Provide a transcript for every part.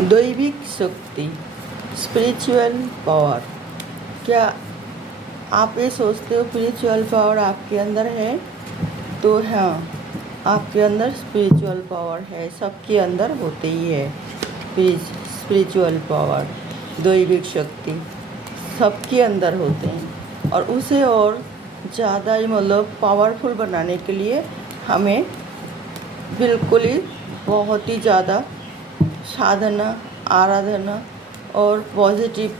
दैविक शक्ति, spiritual power. क्या आप ये सोचते हो स्पिरिचुअल पावर आपके अंदर है? तो हाँ, आपके अंदर स्पिरिचुअल पावर है, सबके अंदर होते ही है। स्पिरिचुअल पावर, दैविक शक्ति सबके अंदर होते हैं और उसे और ज़्यादा ही मतलब पावरफुल बनाने के लिए हमें बिल्कुल ही बहुत ही ज़्यादा साधना, आराधना और पॉजिटिव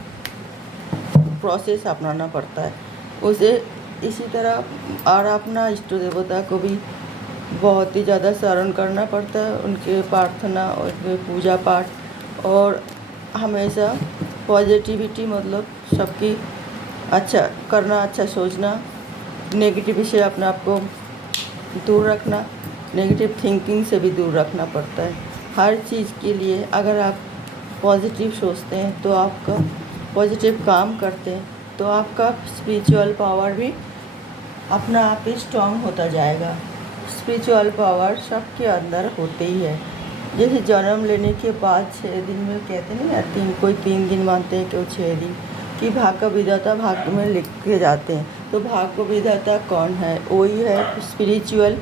प्रोसेस अपनाना पड़ता है उसे। इसी तरह और अपना इष्ट देवता को भी बहुत ही ज़्यादा स्मरण करना पड़ता है, उनके प्रार्थना और उनके पूजा पाठ, और हमेशा पॉजिटिविटी मतलब सबकी अच्छा करना, अच्छा सोचना, नेगेटिव से अपने आप को दूर रखना, नेगेटिव थिंकिंग से भी दूर रखना पड़ता है। हर चीज़ के लिए अगर आप पॉजिटिव सोचते हैं तो आपका पॉजिटिव काम करते हैं तो आपका स्पिरिचुअल पावर भी अपना आप ही स्ट्रॉन्ग होता जाएगा। स्पिरिचुअल पावर सबके अंदर होते ही है। जैसे जन्म लेने के बाद 6 दिन में कहते नहीं या कोई 3 दिन मानते हैं, कोई 6 दिन कि भाग्य विधाता भाग्य में लिख के जाते हैं। तो भाग्य विधाता कौन है? वही है स्पिरिचुअल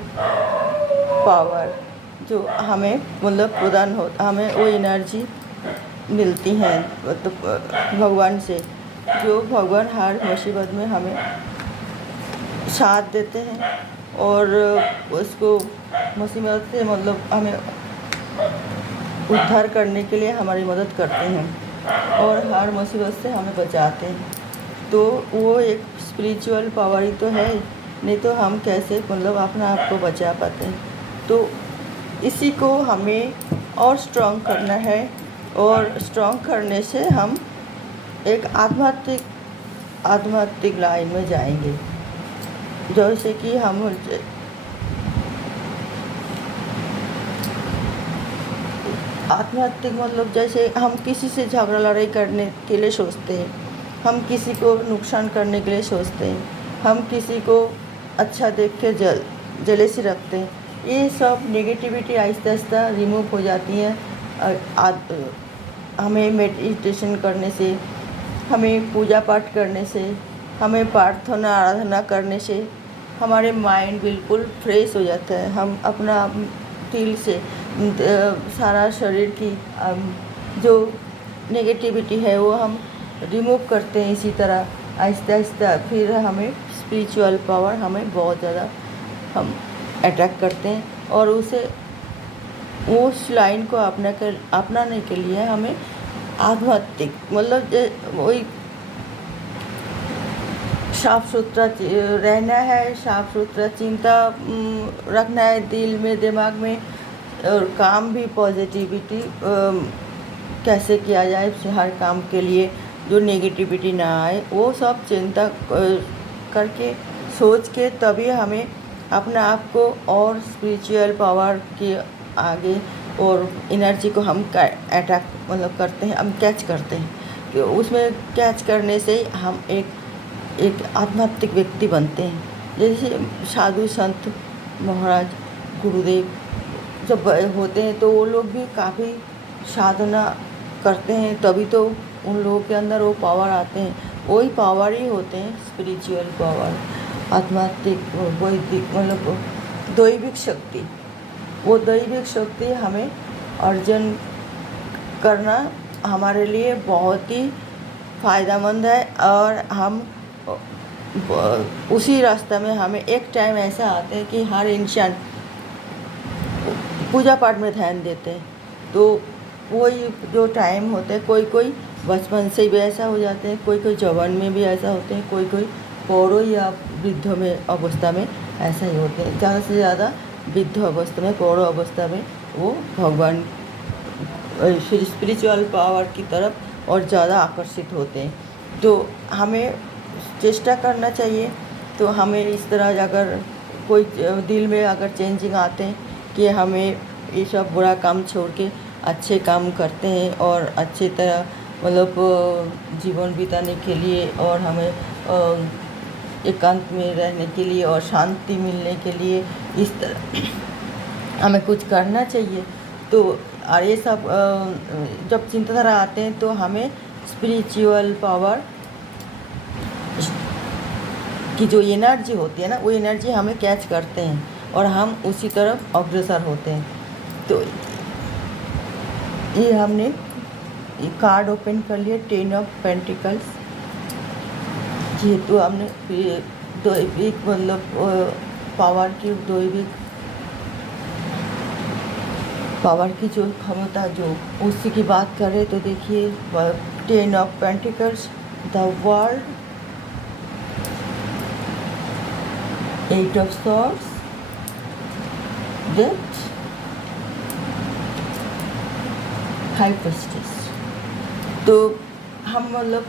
पावर जो हमें मतलब प्रदान हो, हमें वो एनर्जी मिलती हैं तो भगवान से, जो भगवान हर मुसीबत में हमें साथ देते हैं और उसको मुसीबत से मतलब हमें उद्धार करने के लिए हमारी मदद करते हैं और हर मुसीबत से हमें बचाते हैं। तो वो एक स्पिरिचुअल पावर ही तो है, नहीं तो हम कैसे मतलब अपना आप को बचा पाते हैं। तो इसी को हमें और स्ट्रॉन्ग करना है और स्ट्रॉन्ग करने से हम एक आध्यात्मिक लाइन में जाएंगे। जैसे कि हम आध्यात्मिक मतलब जैसे हम किसी से झगड़ा लड़ाई करने के लिए सोचते हैं, हम किसी को नुकसान करने के लिए सोचते हैं, हम किसी को अच्छा देख के जेलसी रखते हैं। ये सब नेगेटिविटी आहिस्ता आहिस्ता रिमूव हो जाती है। हमें मेडिटेशन करने से, हमें पूजा पाठ करने से, हमें प्रार्थना आराधना करने से हमारे माइंड बिल्कुल फ्रेश हो जाता है। हम अपना दिल से सारा शरीर की जो नेगेटिविटी है वो हम रिमूव करते हैं। इसी तरह आहिस्ता आहिस्ता फिर हमें स्पिरिचुअल पावर हमें बहुत ज़्यादा हम अटैक करते हैं और उसे उस लाइन को अपनाने के लिए हमें आध्यात्मिक मतलब वही साफ सुथरा रहना है, साफ सुथरा चिंता रखना है दिल में, दिमाग में, और काम भी पॉजिटिविटी कैसे किया जाए हर काम के लिए जो नेगेटिविटी ना आए, वो सब चिंता करके सोच के तभी हमें अपने आप को और स्पिरिचुअल पावर के आगे और एनर्जी को हम अटैक मतलब करते हैं, हम कैच करते हैं। कि उसमें कैच करने से हम एक आध्यात्मिक व्यक्ति बनते हैं। जैसे साधु संत महाराज गुरुदेव जब होते हैं तो वो लोग भी काफ़ी साधना करते हैं, तभी तो उन लोगों के अंदर वो पावर आते हैं। वही पावर ही होते हैं स्पिरिचुअल पावर, आध्यात्मिक वैदिक मतलब दैविक शक्ति। वो दैविक शक्ति हमें अर्जन करना हमारे लिए बहुत ही फ़ायदेमंद है और हम उसी रास्ते में हमें एक टाइम ऐसा आता है कि हर इंसान पूजा पाठ में ध्यान देते हैं। तो वही जो टाइम होता है, कोई कोई बचपन से भी ऐसा हो जाते हैं, कोई कोई जवान में भी ऐसा होते हैं, कोई कोई पौरों या वृद्ध में अवस्था में ऐसा ही होते हैं। ज़्यादा से ज़्यादा वृद्ध अवस्था में, पौरों अवस्था में वो भगवान स्पिरिचुअल पावर की तरफ और ज़्यादा आकर्षित होते हैं। तो हमें चेष्टा करना चाहिए। तो हमें इस तरह अगर कोई दिल में अगर चेंजिंग आते हैं कि हमें ये सब बुरा काम छोड़ के अच्छे काम करते हैं और अच्छी तरह मतलब जीवन बिताने के लिए और हमें एकांत में रहने के लिए और शांति मिलने के लिए इस तरह हमें कुछ करना चाहिए। तो और ये सब जब चिंताधारा आते हैं तो हमें स्पिरिचुअल पावर की जो एनर्जी होती है ना, वो एनर्जी हमें कैच करते हैं और हम उसी तरफ अग्रसर होते हैं। तो ये हमने ये कार्ड ओपन कर लिया, 10 ऑफ पेंटिकल्स। जेहेतु हमने दैविक मतलब पावर की पावर की जो क्षमता जो उसी की बात कर रहे, तो देखिए 10 of pentacles, the world, 8 of swords, death, 5 justice. तो हम मतलब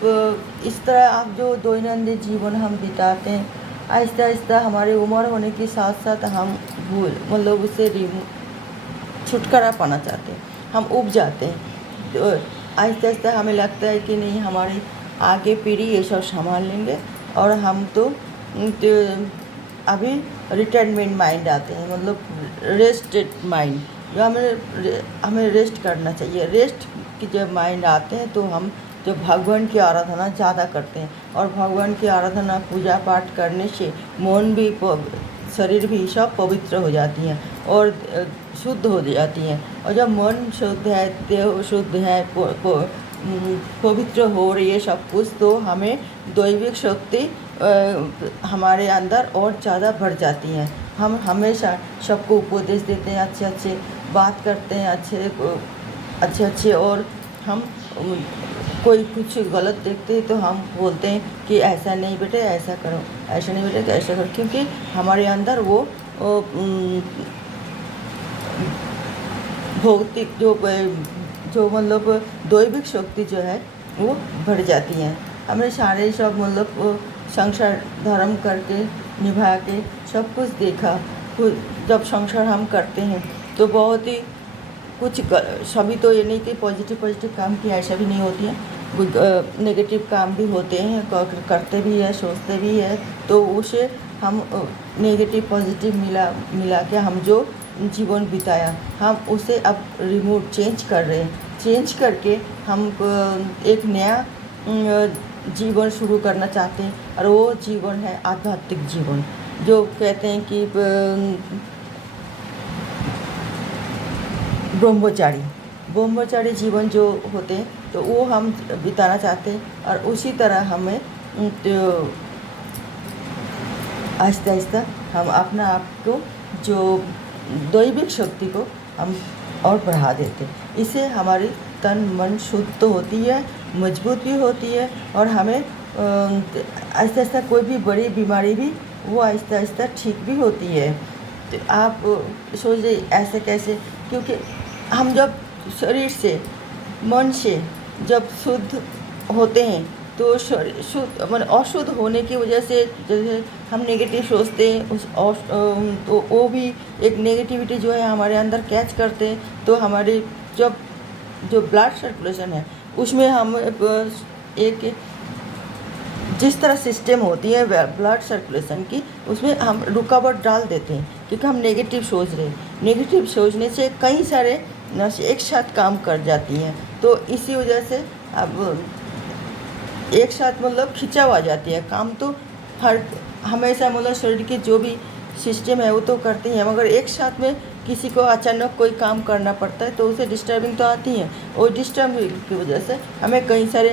इस तरह आप जो दैनंदिन जीवन हम बिताते हैं, आहिस्ता आहिस्ता हमारी उम्र होने के साथ साथ हम भूल मतलब उसे छुटकारा पाना चाहते हैं, हम उब जाते हैं। तो आहिस्ता आहिस्ता हमें लगता है कि नहीं, हमारी आगे पीढ़ी ये सब संभाल लेंगे और हम तो अभी रिटायरमेंट माइंड आते हैं, मतलब रेस्टेड माइंड, जो हमें रेस्ट करना चाहिए। रेस्ट की जब माइंड आते हैं तो हम जो भगवान की आराधना ज़्यादा करते हैं, और भगवान की आराधना पूजा पाठ करने से मन भी शरीर भी सब पवित्र हो जाती हैं और शुद्ध हो जाती हैं। और जब मन शुद्ध है, देह शुद्ध है, पवित्र हो रही है सब कुछ, तो हमें दैविक शक्ति हमारे अंदर और ज़्यादा बढ़ जाती हैं। हम हमेशा सबको उपदेश देते हैं, अच्छे अच्छे बात करते हैं, अच्छे और हम कोई कुछ गलत देखते हैं तो हम बोलते हैं कि ऐसा नहीं बेटे ऐसा करो, ऐसा नहीं बेटे ऐसा करो, क्योंकि हमारे अंदर वो भौतिक जो मतलब दैविक शक्ति जो है वो बढ़ जाती है। हमने सारे सब मतलब संसार धर्म करके निभा के सब कुछ देखा। जब संसार हम करते हैं तो बहुत ही कुछ सभी तो ये नहीं कि पॉजिटिव काम की ऐसा भी नहीं होती है, नेगेटिव काम भी होते हैं, करते भी है, सोचते भी है। तो उसे हम नेगेटिव पॉजिटिव मिला के हम जो जीवन बिताया, हम उसे अब रिमूव चेंज कर रहे हैं। चेंज करके हम एक नया जीवन शुरू करना चाहते हैं, और वो जीवन है आध्यात्मिक जीवन, जो कहते हैं कि ब्रह्मचारी जीवन जो होते हैं, तो वो हम बिताना चाहते हैं। और उसी तरह हमें आहिस्ता आहिस्ता हम अपना आप को जो दैविक शक्ति को हम और बढ़ा देते हैं। इससे हमारी तन मन शुद्ध होती है, मजबूत भी होती है, और हमें आहिस्ता आहिस्ता कोई भी बड़ी बीमारी भी वो आहिस्ता आहिस्ता ठीक भी होती है। तो आप सोच रहे ऐसे कैसे, क्योंकि हम जब शरीर से मन से जब शुद्ध होते हैं तो शुद्ध मतलब अशुद्ध होने की वजह से जैसे हम नेगेटिव सोचते हैं तो वो भी एक नेगेटिविटी जो है हमारे अंदर कैच करते हैं। तो हमारे जो ब्लड सर्कुलेशन है उसमें हम एक जिस तरह सिस्टम होती है ब्लड सर्कुलेशन की, उसमें हम रुकावट डाल देते हैं, क्योंकि हम नेगेटिव सोच रहे हैं। नेगेटिव सोचने से कई सारे नस एक साथ काम कर जाती हैं, तो इसी वजह से अब एक साथ मतलब खिंचाव आ जाती है काम। तो हर हमेशा मतलब शरीर के जो भी सिस्टम है वो तो करते हैं, मगर एक साथ में किसी को अचानक कोई काम करना पड़ता है तो उसे डिस्टर्बिंग तो आती है, और डिस्टर्बिंग की वजह से हमें कई सारे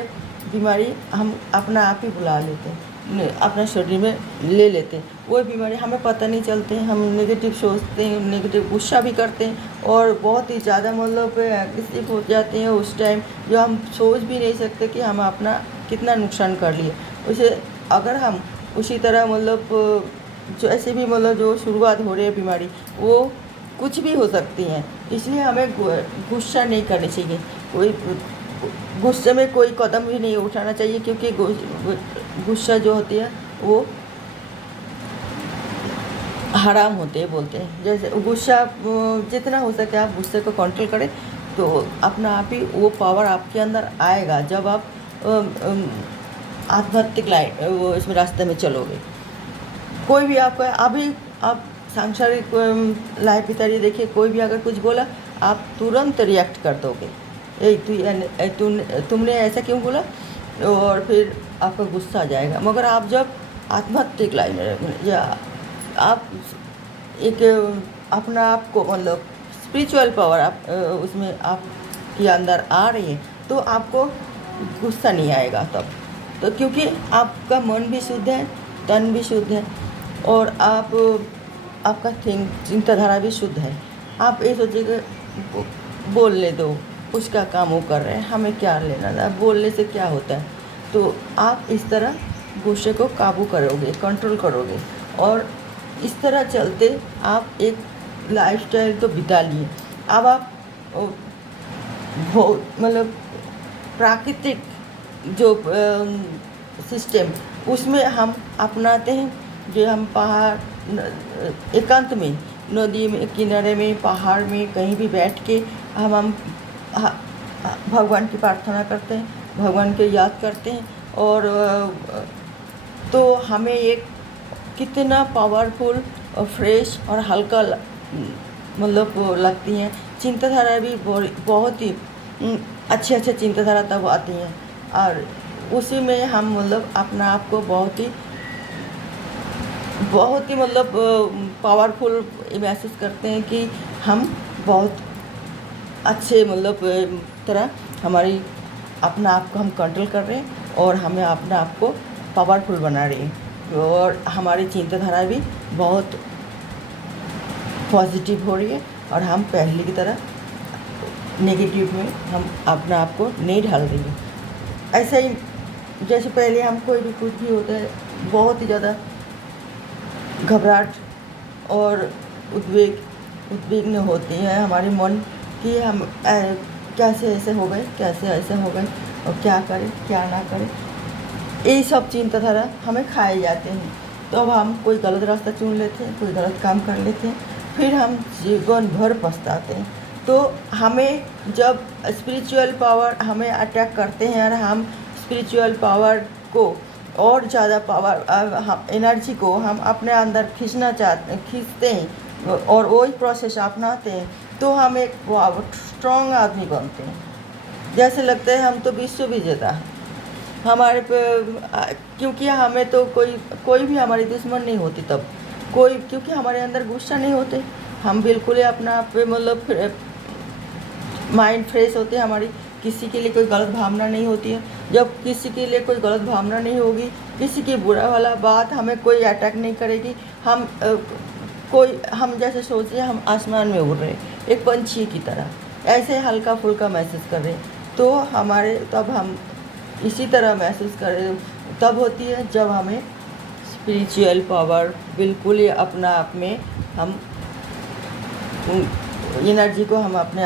बीमारी हम अपना आप ही बुला लेते हैं, अपना शरीर में ले लेते हैं। वो बीमारी हमें पता नहीं चलते हैं, हम नेगेटिव सोचते हैं, नेगेटिव गुस्सा भी करते हैं, और बहुत ही ज़्यादा मतलब एग्रेसिव हो जाते हैं उस टाइम, जो हम सोच भी नहीं सकते कि हम अपना कितना नुकसान कर लिए उसे। अगर हम उसी तरह मतलब जो ऐसे भी मतलब जो शुरुआत हो रही है बीमारी, वो कुछ भी हो सकती हैं, इसलिए हमें गुस्सा नहीं करनी चाहिए। कोई गुस्से में कोई कदम भी नहीं उठाना चाहिए, क्योंकि गुस्सा जो होती है वो हराम होते हैं बोलते हैं। जैसे गुस्सा जितना हो सके आप गुस्से को कंट्रोल करें, तो अपना आप ही वो पावर आपके अंदर आएगा जब आप आध्यात्मिक लाइन वो इसमें रास्ते में चलोगे। कोई भी आपका अभी आप सांसारिक लाइफ बिता रही, देखिए कोई भी अगर कुछ बोला आप तुरंत रिएक्ट कर दोगे, तुमने ऐसा क्यों बोला, और फिर आपका गुस्सा आ जाएगा। मगर आप जब आत्महत्या की लाइन में या आप एक अपना आप को मतलब स्पिरिचुअल पावर आप उसमें आपके अंदर आ रही है, तो आपको गुस्सा नहीं आएगा तब। तो क्योंकि आपका मन भी शुद्ध है, तन भी शुद्ध है, और आपका चिंताधारा भी शुद्ध है। आप ये सोचिए बोलने दो, उसका काम वो कर रहे हैं, हमें क्या लेना था, बोलने से क्या होता है। तो आप इस तरह गुस्से को काबू करोगे, कंट्रोल करोगे, और इस तरह चलते आप एक लाइफस्टाइल तो बिता लिए। अब आप मतलब प्राकृतिक जो सिस्टम उसमें हम अपनाते हैं, जो हम पहाड़ एकांत में, नदी में किनारे में, पहाड़ में कहीं भी बैठ के हम भगवान की प्रार्थना करते हैं, भगवान को याद करते हैं, और तो हमें एक कितना पावरफुल और फ्रेश और हल्का मतलब लगती हैं। चिंताधारा भी बहुत ही अच्छे चिंताधारा तब आती हैं, और उसी में हम मतलब अपना आप को बहुत ही मतलब पावरफुल महसूस करते हैं कि हम बहुत अच्छे मतलब तरह हमारी अपना आप को हम कंट्रोल कर रहे हैं, और हमें अपना आप को पावरफुल बना रहे हैं, और हमारी चिंताधारा भी बहुत पॉजिटिव हो रही है, और हम पहले की तरह नेगेटिव में हम अपना आप को नहीं ढाल रही है। ऐसा ही जैसे पहले हम कोई भी कुछ भी होता है, बहुत ही ज़्यादा घबराहट और उद्विग्न होती है हमारे मन कि हम कैसे ऐसे हो गए, कैसे ऐसे हो गए, और क्या करें क्या ना करें, ये सब चिंताधारा हमें खाए जाते हैं। तो अब हम कोई गलत रास्ता चुन लेते हैं, कोई गलत काम कर लेते हैं, फिर हम जीवन भर पछताते हैं। तो हमें जब स्पिरिचुअल पावर हमें अटैक करते हैं, और हम स्पिरिचुअल पावर को और ज़्यादा पावर हम एनर्जी को हम अपने अंदर खींचते हैं, और वही प्रोसेस अपनाते हैं, तो हम एक स्ट्रॉन्ग आदमी बनते हैं। जैसे लगता है हम तो विश्व विजेता हैं हमारे पे, क्योंकि हमें तो कोई भी हमारी दुश्मन नहीं होती तब कोई, क्योंकि हमारे अंदर गुस्सा नहीं होते, हम बिल्कुल ही अपना आप पे मतलब माइंड फ्रेश होते हैं, हमारी किसी के लिए कोई गलत भावना नहीं होती है। जब किसी के लिए कोई गलत भावना नहीं होगी, किसी की बुरा वाला बात हमें कोई अटैक नहीं करेगी, हम जैसे सोचिए हम आसमान में उड़ रहे हैं एक पंछी की तरह, ऐसे हल्का फुल्का महसूस कर रहे हैं, तो हमारे तब हम इसी तरह महसूस कर रहे तब होती है जब हमें स्पिरिचुअल पावर बिल्कुल ही अपना आप में हम एनर्जी को हम अपने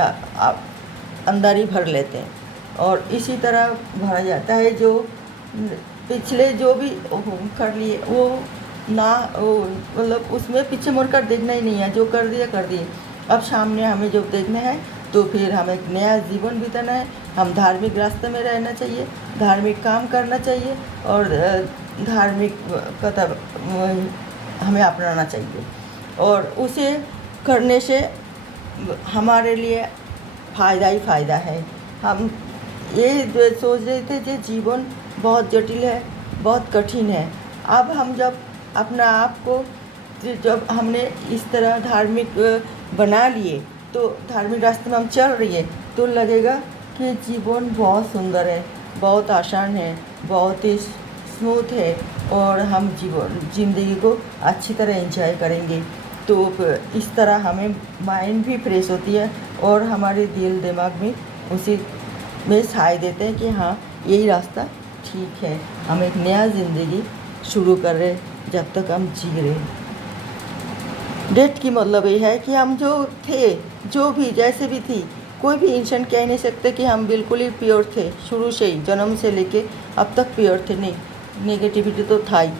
अंदर ही भर लेते हैं, और इसी तरह भरा जाता है। जो पिछले जो भी कर लिए वो ना मतलब उसमें पीछे मुड़कर देखना ही नहीं है, जो कर दिया कर दिए। अब सामने हमें जो देखना है, तो फिर हमें एक नया जीवन बिताना है, हम धार्मिक रास्ते में रहना चाहिए, धार्मिक काम करना चाहिए, और धार्मिक कदम हमें अपनाना चाहिए, और उसे करने से हमारे लिए फ़ायदा ही फ़ायदा है। हम ये सोच रहे थे कि जीवन बहुत जटिल है, बहुत कठिन है। अब हम जब अपना आप को जब हमने इस तरह धार्मिक बना लिए, तो धार्मिक रास्ते में हम चल रही है, तो लगेगा कि जीवन बहुत सुंदर है, बहुत आसान है, बहुत ही स्मूथ है, और हम ज़िंदगी को अच्छी तरह एंजॉय करेंगे। तो इस तरह हमें माइंड भी फ्रेश होती है, और हमारे दिल दिमाग में उसी में साय देते हैं कि हाँ यही रास्ता ठीक है, हम एक नया ज़िंदगी शुरू कर रहे हैं जब तक हम जी रहे हैं। डेट की मतलब ये है कि हम जो थे, जो भी जैसे भी थी, कोई भी इंसान कह नहीं सकते कि हम बिल्कुल ही प्योर थे, शुरू से ही जन्म से लेके अब तक प्योर थे। नहीं, नेगेटिविटी तो था ही,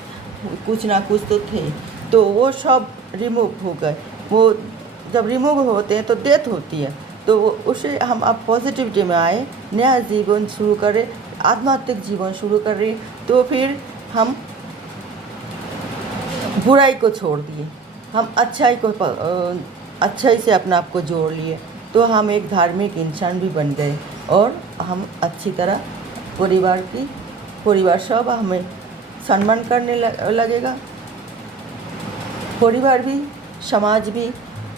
कुछ ना कुछ तो थे, तो वो सब रिमूव हो गए। वो जब रिमूव होते हैं तो डेथ होती है, तो उसे हम अब पॉजिटिविटी में आए, नया जीवन शुरू करें, आध्यात्मिक जीवन शुरू कर रहे, तो फिर हम बुराई को छोड़ दिए, हम अच्छाई से अपने आप को जोड़ लिए, तो हम एक धार्मिक इंसान भी बन गए और हम अच्छी तरह परिवार सब हमें सम्मान करने लगेगा। परिवार भी, समाज भी,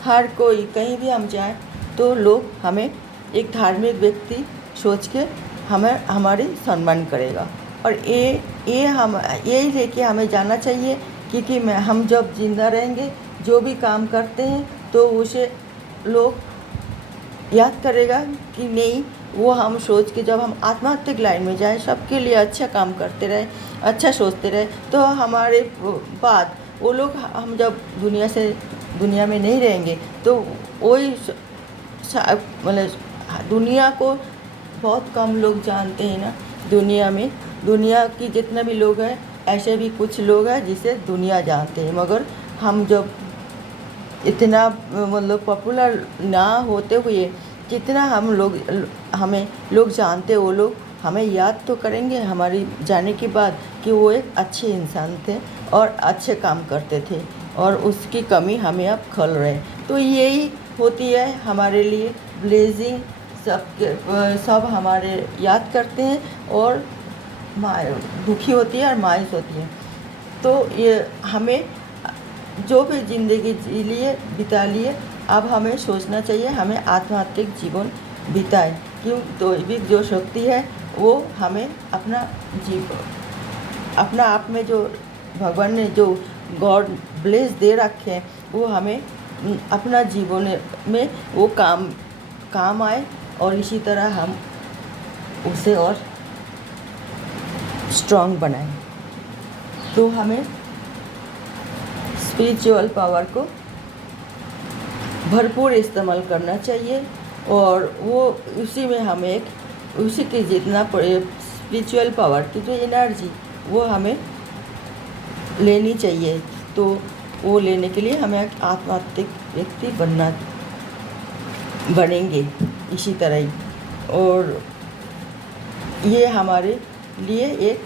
हर कोई कहीं भी हम जाएं तो लोग हमें एक धार्मिक व्यक्ति सोच के हमारी सम्मान करेगा। और यही लेके हमें जाना चाहिए, क्योंकि हम जब जिंदा रहेंगे जो भी काम करते हैं तो उसे लोग याद करेगा कि नहीं, वो हम सोच के जब हम आत्महत्या लाइन में जाएं, सबके लिए अच्छा काम करते रहे, अच्छा सोचते रहे, तो हमारे बाद वो लोग, हम जब दुनिया में नहीं रहेंगे तो वही मतलब दुनिया को बहुत कम लोग जानते हैं ना। दुनिया की जितने भी लोग हैं, ऐसे भी कुछ लोग हैं जिसे दुनिया जानते हैं, मगर हम जब इतना मतलब पॉपुलर ना होते हुए जितना हमें लोग जानते, वो लोग हमें याद तो करेंगे हमारी जाने के बाद कि वो एक अच्छे इंसान थे और अच्छे काम करते थे, और उसकी कमी हमें अब खल रहे। तो यही होती है हमारे लिए ब्लेसिंग। सब हमारे याद करते हैं और दुखी होती है और मायूस होती है। तो ये हमें जो भी ज़िंदगी जी लिए बिता लिए, अब हमें सोचना चाहिए हमें आत्महत्या जीवन बिताए, क्यों दैविक जो शक्ति है वो हमें अपना आप में जो भगवान ने जो गॉड ब्लेस दे रखे हैं, वो हमें अपना जीवन में वो काम आए, और इसी तरह हम उसे और स्ट्रॉन्ग बनाएं। तो हमें स्पिरिचुअल पावर को भरपूर इस्तेमाल करना चाहिए, और वो उसी में हमें उसी के जितना स्पिरिचुअल पावर की जो एनर्जी वो हमें लेनी चाहिए। तो वो लेने के लिए हमें एक आत्मात्मिक व्यक्ति बनेंगे इसी तरह ही। और ये हमारे लिए एक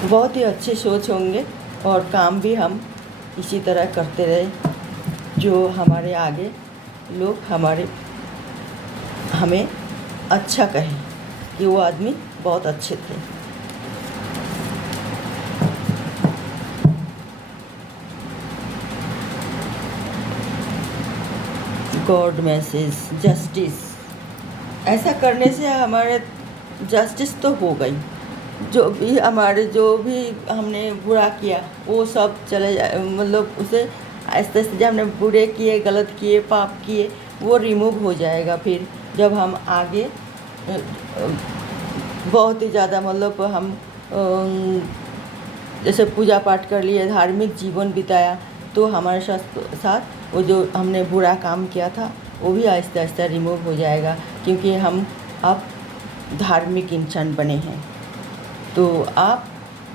बहुत ही अच्छे सोच होंगे, और काम भी हम इसी तरह करते रहे, जो हमारे आगे लोग हमें अच्छा कहें कि वो आदमी बहुत अच्छे थे। गॉड मैसेज जस्टिस, ऐसा करने से हमारे जस्टिस तो हो गई। जो भी हमने बुरा किया वो सब चले जाए, मतलब उसे आहिस्ते आहिस्ते जब हमने बुरे किए, गलत किए, पाप किए, वो रिमूव हो जाएगा। फिर जब हम आगे बहुत ही ज़्यादा मतलब हम जैसे पूजा पाठ कर लिए, धार्मिक जीवन बिताया, तो हमारे साथ वो जो हमने बुरा काम किया था वो भी आहिस्ते आहिस्ते रिमूव हो जाएगा, क्योंकि हम अब धार्मिक इंसान बने हैं। तो आप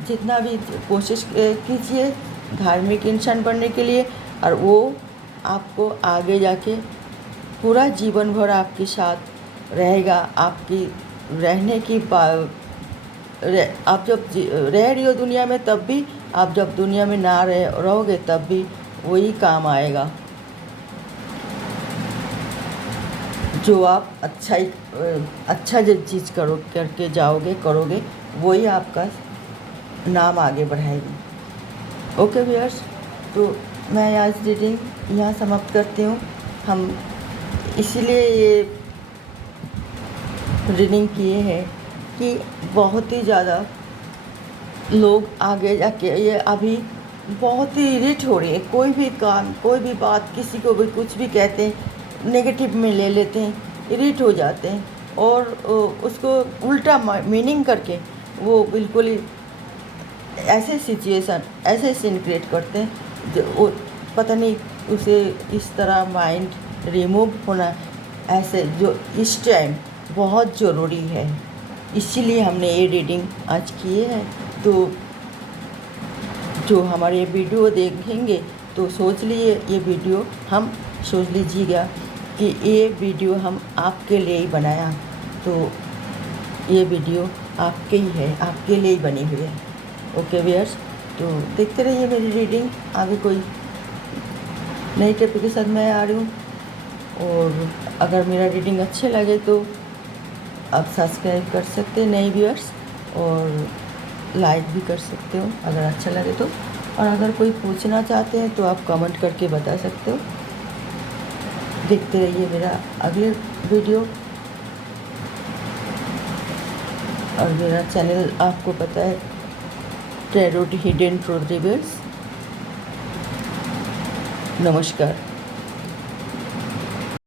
जितना भी कोशिश कीजिए धार्मिक इंसान बनने के लिए, और वो आपको आगे जाके पूरा जीवन भर आपके साथ रहेगा। आपकी रहने की आप जब रह रही हो दुनिया में तब भी, आप जब दुनिया में ना रहोगे तब भी वही काम आएगा। जो आप अच्छा जो चीज़ करके जाओगे, करोगे, वही आपका नाम आगे बढ़ाएगी। ओके व्यूअर्स, तो मैं आज रीडिंग यहाँ समाप्त करती हूँ। हम इसीलिए ये रीडिंग किए हैं कि बहुत ही ज़्यादा लोग आगे जाके ये अभी बहुत ही इरिट हो रही है। कोई भी काम, कोई भी बात, किसी को भी कुछ भी कहते हैं नेगेटिव में ले लेते हैं, इरिट हो जाते हैं, और उसको उल्टा मीनिंग करके वो बिल्कुल ही ऐसे सिचुएशन, ऐसे सीन क्रिएट करते हैं जो पता नहीं, उसे इस तरह माइंड रिमूव होना ऐसे जो इस टाइम बहुत ज़रूरी है। इसीलिए हमने ये रीडिंग आज किए हैं। तो जो हमारे ये वीडियो देखेंगे तो सोच लीजिएगा कि ये वीडियो हम आपके लिए ही बनाया, तो ये वीडियो आपके ही है, आपके लिए ही बनी हुई है। ओके व्यूअर्स, तो देखते रहिए मेरी रीडिंग। आगे कोई नई टिप के साथ मैं आ रही हूँ। और अगर मेरा रीडिंग अच्छे लगे तो आप सब्सक्राइब कर सकते हैं नए व्यूअर्स, और लाइक भी कर सकते हो अगर अच्छा लगे तो। और अगर कोई पूछना चाहते हैं तो आप कमेंट करके बता सकते हो। देखते रहिए मेरा अगले वीडियो। और मेरा चैनल आपको पता है, टैरोट हिडन ट्रूथ रिवील्स। नमस्कार।